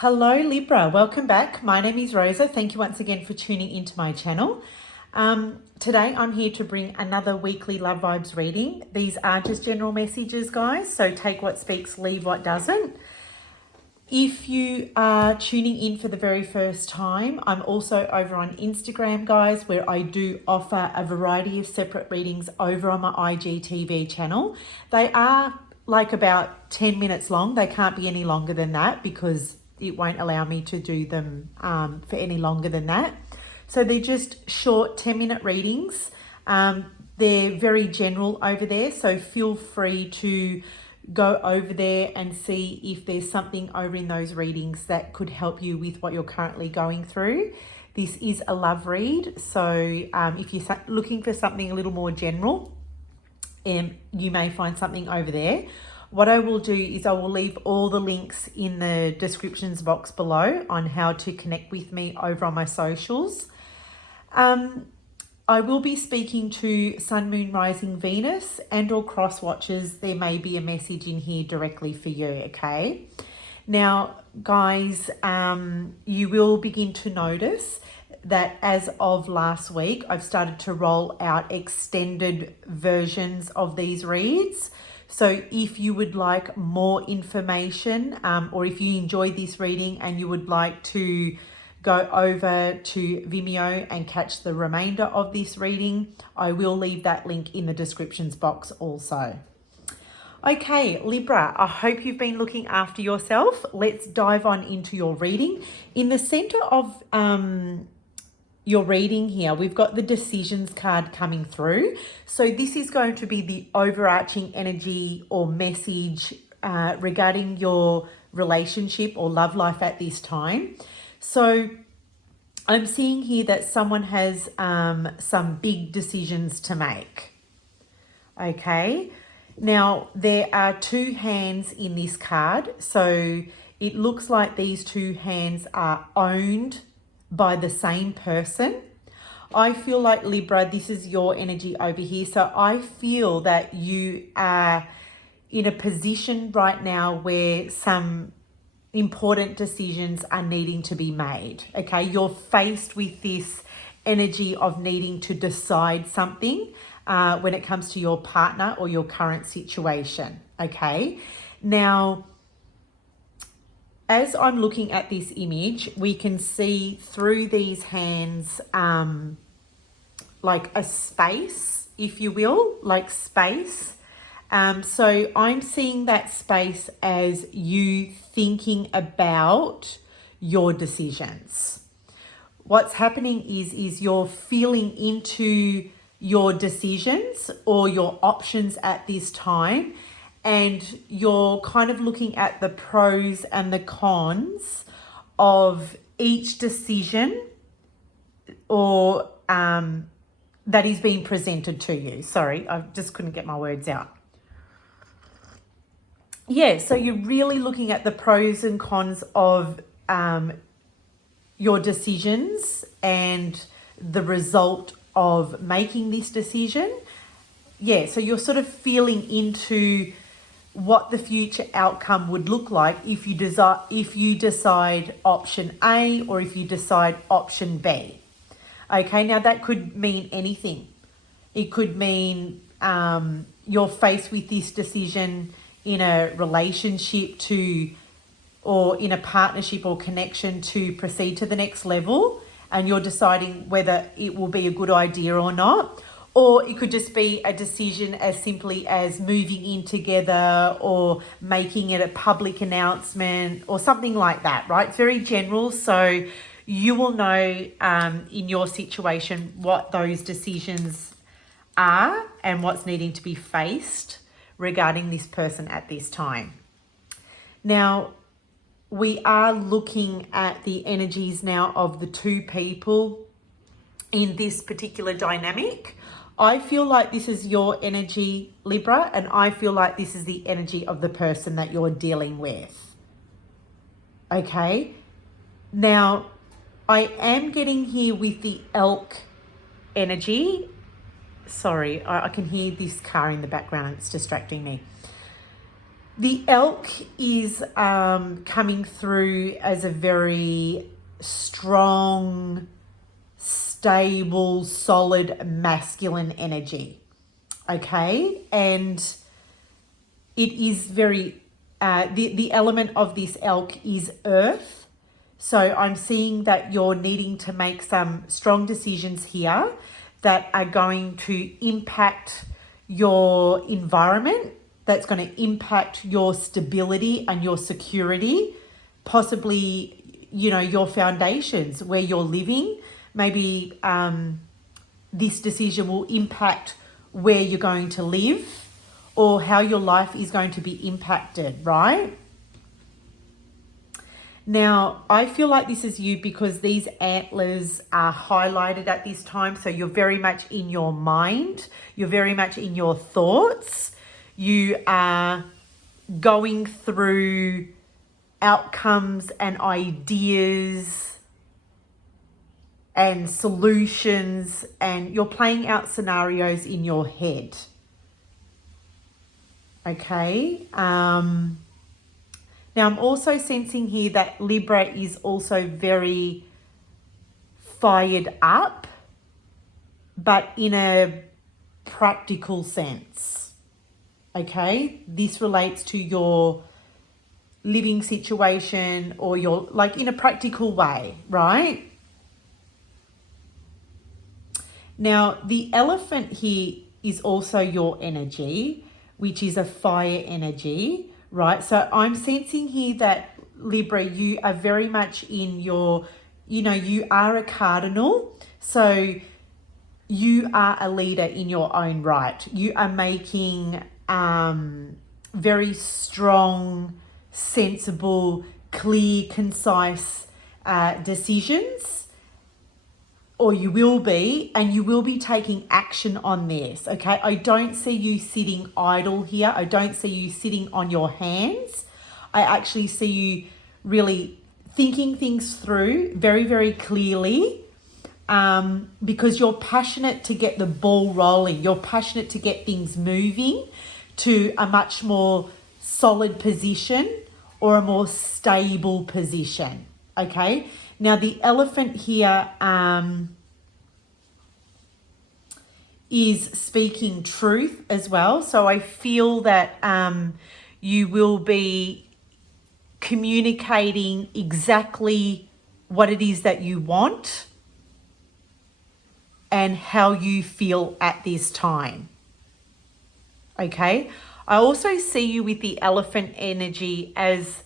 Hello Libra, welcome back. My name is Rosa. Thank you once again for tuning into my channel. Today I'm here to bring another weekly Love Vibes reading. These are just general messages, guys, so take what speaks, leave what doesn't. If you are tuning in for the very first time, I'm also over on Instagram, guys, where I do offer a variety of separate readings over on my IGTV channel. They are like about 10 minutes long. They can't be any longer than that because it won't allow me to do them for any longer than that. So they're just short 10-minute readings. They're very general over there, so feel free to go over there and see if there's something over in those readings that could help you with what you're currently going through. This is a love read, so if you're looking for something a little more general, you may find something over there. What I will do is I will leave all the links in the descriptions box below on how to connect with me over on my socials. I will be speaking to Sun, Moon, Rising, Venus and or cross watchers. There may be a message in here directly for you, okay? Now, guys, you will begin to notice that as of last week, I've started to roll out extended versions of these reads. So if you would like more information or if you enjoyed this reading and you would like to go over to Vimeo and catch the remainder of this reading, I will leave that link in the descriptions box also. Okay, Libra, I hope you've been looking after yourself. Let's dive on into your reading. In the center of your reading here, we've got the decisions card coming through. So this is going to be the overarching energy or message regarding your relationship or love life at this time. So I'm seeing here that someone has some big decisions to make. Okay. Now, there are two hands in this card. So it looks like these two hands are owned by the same person. I feel like Libra, this is your energy over here. So I feel that you are in a position right now where some important decisions are needing to be made. Okay, you're faced with this energy of needing to decide something when it comes to your partner or your current situation. Okay, now as I'm looking at this image, we can see through these hands like a space, if you will, like space. So I'm seeing that space as you thinking about your decisions. What's happening is you're feeling into your decisions or your options at this time, and you're kind of looking at the pros and the cons of each decision or that is being presented to you. Sorry, I just couldn't get my words out. Yeah, so you're really looking at the pros and cons of your decisions and the result of making this decision. Yeah, so you're sort of feeling into what the future outcome would look like if you decide option A or if you decide option B. Okay, now that could mean anything. It could mean you're faced with this decision in a relationship or in a partnership or connection to proceed to the next level, and you're deciding whether it will be a good idea or not. Or it could just be a decision as simply as moving in together or making it a public announcement or something like that, right? It's very general. So you will know in your situation what those decisions are and what's needing to be faced regarding this person at this time. Now, we are looking at the energies now of the two people in this particular dynamic. I feel like this is your energy, Libra, and I feel like this is the energy of the person that you're dealing with. Okay. Now, I am getting here with the elk energy. Sorry, I can hear this car in the background. It's distracting me. The elk is coming through as a very strong, stable, solid, masculine energy. Okay? And it is very, the element of this elk is earth. So I'm seeing that you're needing to make some strong decisions here that are going to impact your environment, that's going to impact your stability and your security, possibly, you know, your foundations, where you're living. Maybe this decision will impact where you're going to live or how your life is going to be impacted, right? Now, I feel like this is you because these antlers are highlighted at this time. So you're very much in your mind. You're very much in your thoughts. You are going through outcomes and ideas and solutions, and you're playing out scenarios in your head. Okay. Now, I'm also sensing here that Libra is also very fired up, but in a practical sense. Okay? This relates to your living situation or your, like, in a practical way, right? Now, the elephant here is also your energy, which is a fire energy. Right, so I'm sensing here that Libra, you are very much in your, you know, you are a cardinal. So you are a leader in your own right. You are making very strong, sensible, clear, concise decisions. Or you will be, and you will be taking action on this, okay? I don't see you sitting idle here. I don't see you sitting on your hands. I actually see you really thinking things through very, very clearly, because you're passionate to get the ball rolling. You're passionate to get things moving to a much more solid position or a more stable position, okay? Now, the elephant here is speaking truth as well. So I feel that you will be communicating exactly what it is that you want and how you feel at this time. Okay? I also see you with the elephant energy as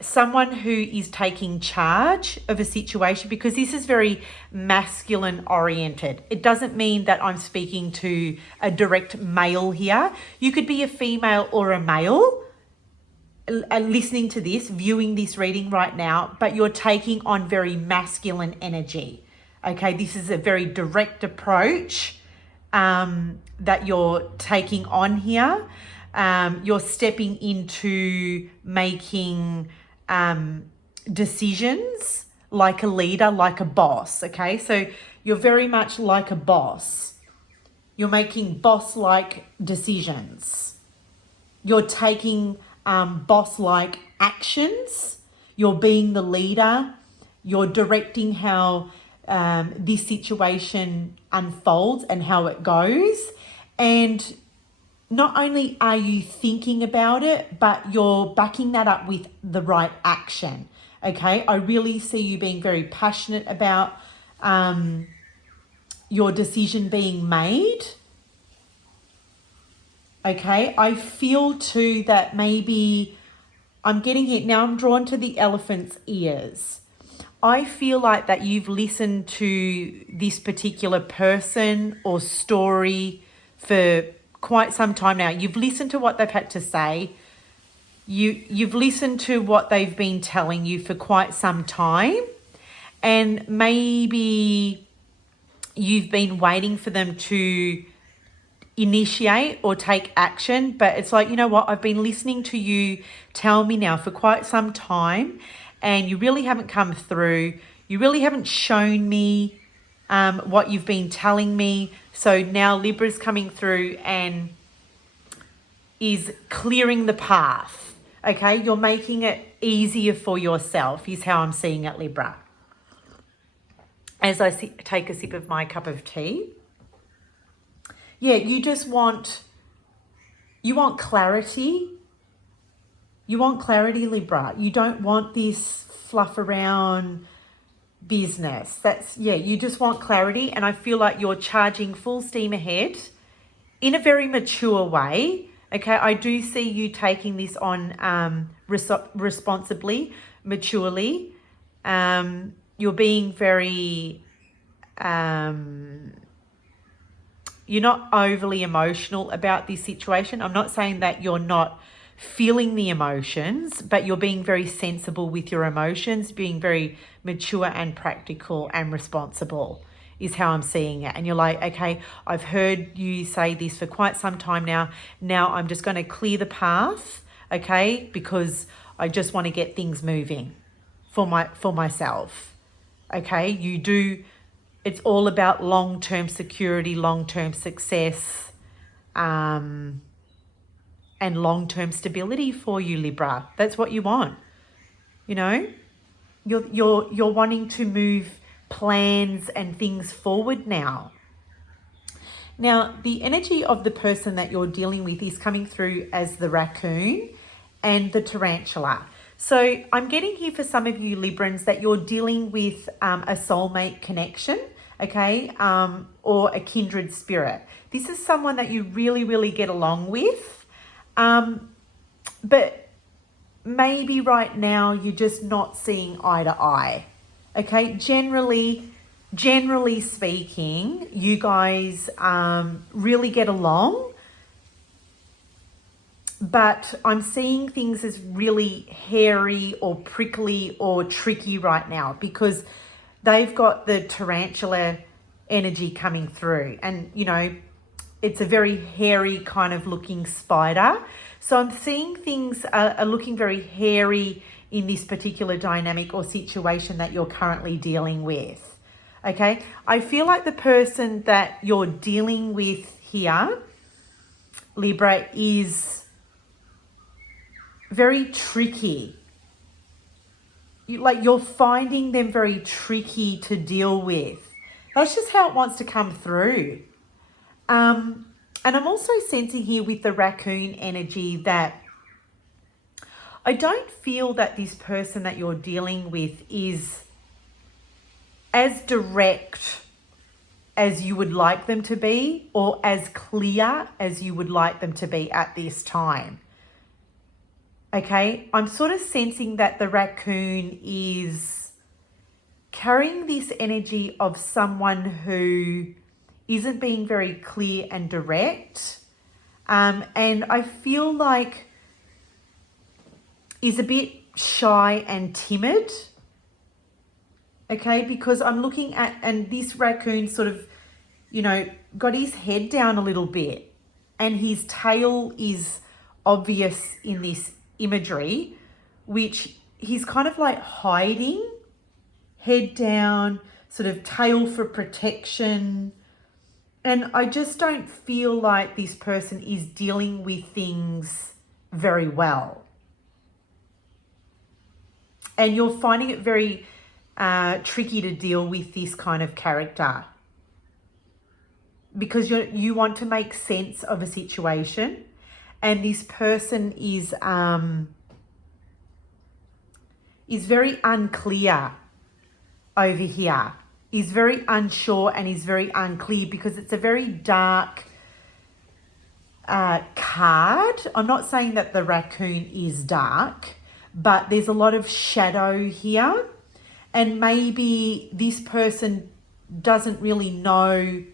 someone who is taking charge of a situation, because this is very masculine oriented. It doesn't mean that I'm speaking to a direct male here. You could be a female or a male listening to this, viewing this reading right now, but you're taking on very masculine energy. Okay, this is a very direct approach that you're taking on here. You're stepping into making decisions like a leader, like a boss, okay? So you're very much like a boss. You're making boss-like decisions. You're taking boss-like actions. You're being the leader. You're directing how this situation unfolds and how it goes. And not only are you thinking about it, but you're backing that up with the right action, okay? I really see you being very passionate about your decision being made, okay? I feel too that maybe I'm getting here. Now I'm drawn to the elephant's ears. I feel like that you've listened to this particular person or story for quite some time now. You've listened to what they've had to say. You've listened to what they've been telling you for quite some time, and maybe you've been waiting for them to initiate or take action, but it's like, you know what, I've been listening to you tell me now for quite some time, and you really haven't come through. You really haven't shown me what you've been telling me. So now Libra's coming through, and is clearing the path, okay? You're making it easier for yourself is how I'm seeing it, Libra. As I take a sip of my cup of tea. Yeah, you want clarity. You want clarity, Libra. You don't want this fluff around business. You just want clarity. And I feel like you're charging full steam ahead in a very mature way. Okay, I do see you taking this on responsibly, maturely. You're being very, you're not overly emotional about this situation. I'm not saying that you're not feeling the emotions, but you're being very sensible with your emotions, being very mature and practical and responsible is how I'm seeing it. And you're like, okay, I've heard you say this for quite some time now. Now I'm just going to clear the path, okay, because I just want to get things moving for myself. Okay, it's all about long-term security, long-term success, and long-term stability for you, Libra. That's what you want. You know, you're wanting to move plans and things forward now. Now, the energy of the person that you're dealing with is coming through as the raccoon and the tarantula. So I'm getting here for some of you Librans that you're dealing with a soulmate connection, okay, or a kindred spirit. This is someone that you really, really get along with, but maybe right now you're just not seeing eye to eye, okay? Generally speaking, you guys really get along, but I'm seeing things as really hairy or prickly or tricky right now because they've got the tarantula energy coming through, and you know, it's a very hairy kind of looking spider. So I'm seeing things are looking very hairy in this particular dynamic or situation that you're currently dealing with. Okay, I feel like the person that you're dealing with here, Libra, is very tricky. You're finding them very tricky to deal with. That's just how it wants to come through. And I'm also sensing here with the raccoon energy that I don't feel that this person that you're dealing with is as direct as you would like them to be or as clear as you would like them to be at this time. Okay, I'm sort of sensing that the raccoon is carrying this energy of someone who isn't being very clear and direct. And I feel like is a bit shy and timid. Okay, because I'm looking at, and this raccoon sort of, you know, got his head down a little bit and his tail is obvious in this imagery, which he's kind of like hiding, head down, sort of tail for protection. And I just don't feel like this person is dealing with things very well. And you're finding it very tricky to deal with this kind of character because you want to make sense of a situation, and this person is very unclear over here. Is very unsure and is very unclear because it's a very dark card. I'm not saying that the raccoon is dark, but there's a lot of shadow here. And maybe this person doesn't really know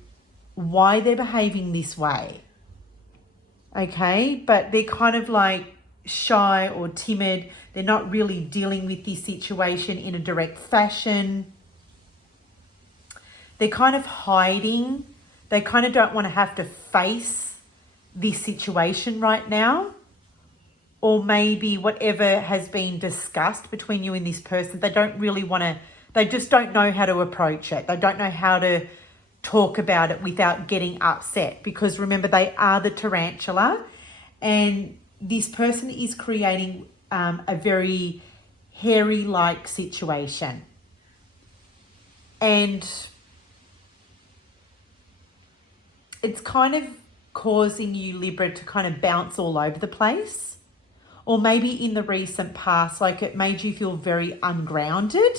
why they're behaving this way. Okay, but they're kind of like shy or timid. They're not really dealing with this situation in a direct fashion. They're kind of hiding. They kind of don't want to have to face this situation right now. Or maybe whatever has been discussed between you and this person, they don't really want to, they just don't know how to approach it. They don't know how to talk about it without getting upset. Because remember, they are the tarantula And this person is creating a very hairy-like situation. And it's kind of causing you, Libra, to kind of bounce all over the place. Or maybe in the recent past, like it made you feel very ungrounded.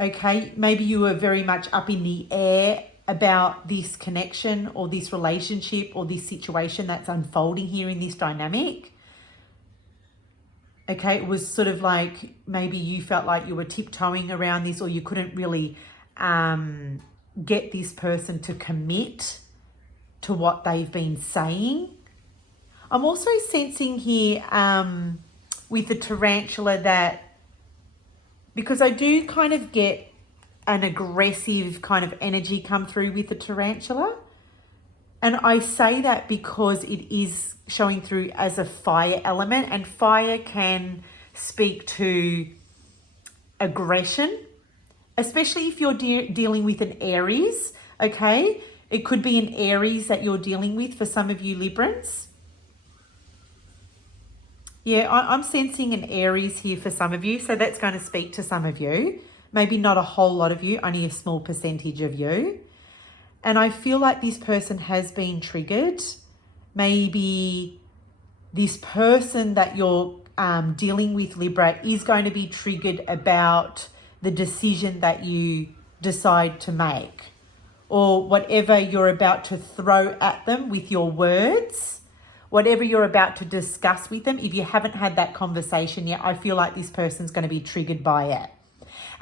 Okay, maybe you were very much up in the air about this connection or this relationship or this situation that's unfolding here in this dynamic. Okay, it was sort of like maybe you felt like you were tiptoeing around this, or you couldn't really get this person to commit to what they've been saying. I'm also sensing here with the tarantula that, because I do kind of get an aggressive kind of energy come through with the tarantula. And I say that because it is showing through as a fire element, and fire can speak to aggression, especially if you're dealing with an Aries, okay? It could be an Aries that you're dealing with for some of you Librans. Yeah, I'm sensing an Aries here for some of you, so that's going to speak to some of you. Maybe not a whole lot of you, only a small percentage of you. And I feel like this person has been triggered. Maybe this person that you're dealing with, Libra, is going to be triggered about the decision that you decide to make, or whatever you're about to throw at them with your words. Whatever you're about to discuss with them, if you haven't had that conversation yet, I feel like this person's going to be triggered by it.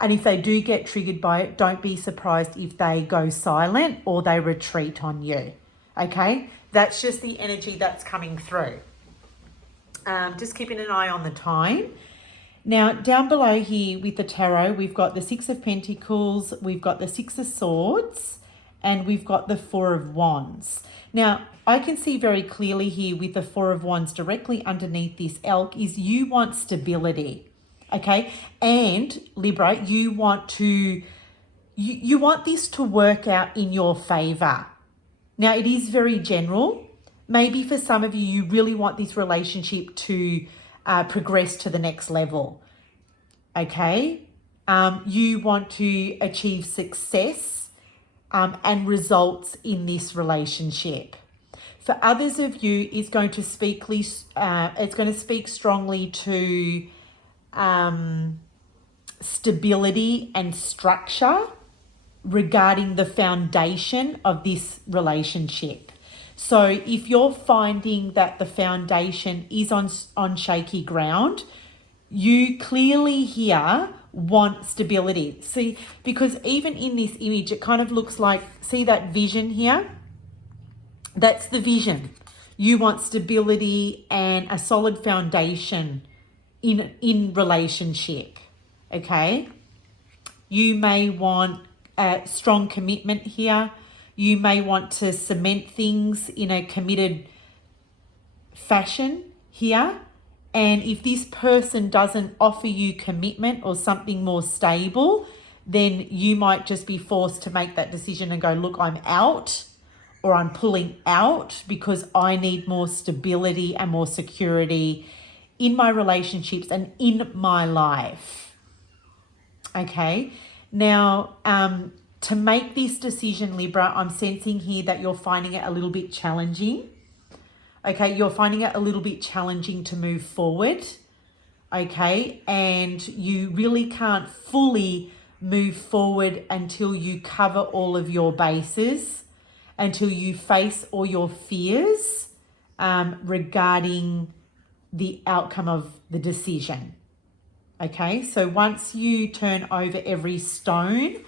And if they do get triggered by it, don't be surprised if they go silent or they retreat on you. Okay? That's just the energy that's coming through. Just keeping an eye on the time. Now, down below here with the tarot, we've got the Six of Pentacles, we've got the Six of Swords, and we've got the Four of Wands. Now, I can see very clearly here with the Four of Wands directly underneath this elk is you want stability, okay? And Libra, you want this to work out in your favor. Now, it is very general. Maybe for some of you, you really want this relationship to progress to the next level, okay? You want to achieve success and results in this relationship. For others of you, it's going to speak strongly to stability and structure regarding the foundation of this relationship. So if you're finding that the foundation is on shaky ground, you clearly here want stability. See, because even in this image, it kind of looks like, see that vision here? That's the vision. You want stability and a solid foundation in relationship, okay? You may want a strong commitment here. You may want to cement things in a committed fashion here. And if this person doesn't offer you commitment or something more stable, then you might just be forced to make that decision and go, look, I'm out, or I'm pulling out because I need more stability and more security in my relationships and in my life. Okay. Now, to make this decision, Libra, I'm sensing here that you're finding it a little bit challenging. Okay, you're finding it a little bit challenging to move forward. Okay, and you really can't fully move forward until you cover all of your bases, until you face all your fears regarding the outcome of the decision. Okay, so once you turn over every stone,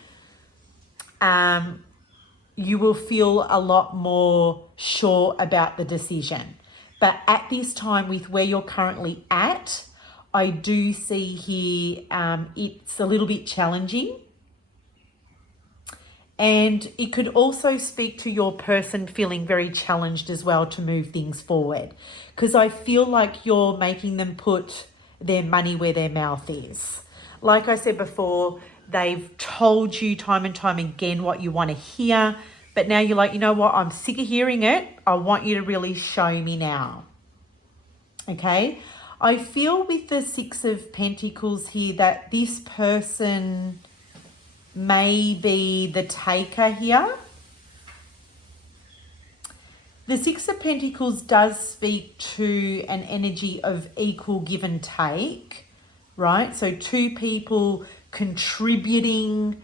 you will feel a lot more sure about the decision. But at this time, with where you're currently at, I do see here it's a little bit challenging. And it could also speak to your person feeling very challenged as well to move things forward. Because I feel like you're making them put their money where their mouth is. Like I said before, they've told you time and time again what you want to hear. But now you're like, you know what? I'm sick of hearing it. I want you to really show me now. Okay, I feel with the Six of Pentacles here that this person may be the taker here. The Six of Pentacles does speak to an energy of equal give and take, right? So two people contributing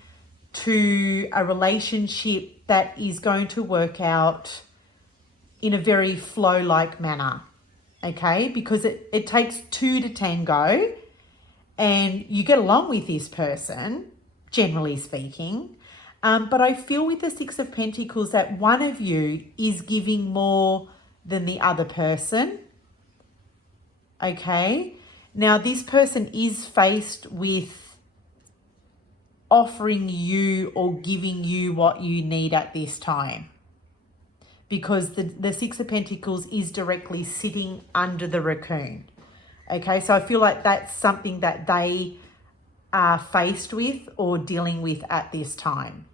to a relationship that is going to work out in a very flow-like manner, okay? Because it takes two to tango, and you get along with this person, generally speaking. But I feel with the Six of Pentacles that one of you is giving more than the other person, okay? Now, this person is faced with offering you or giving you what you need at this time, because the Six of Pentacles is directly sitting under the raccoon. Okay, so I feel like that's something that they are faced with or dealing with at this time.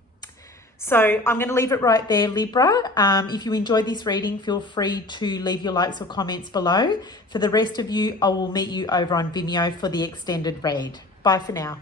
So I'm going to leave it right there, Libra. If you enjoyed this reading, feel free to leave your likes or comments below. For the rest of you, I will meet you over on Vimeo for the extended read. Bye for now.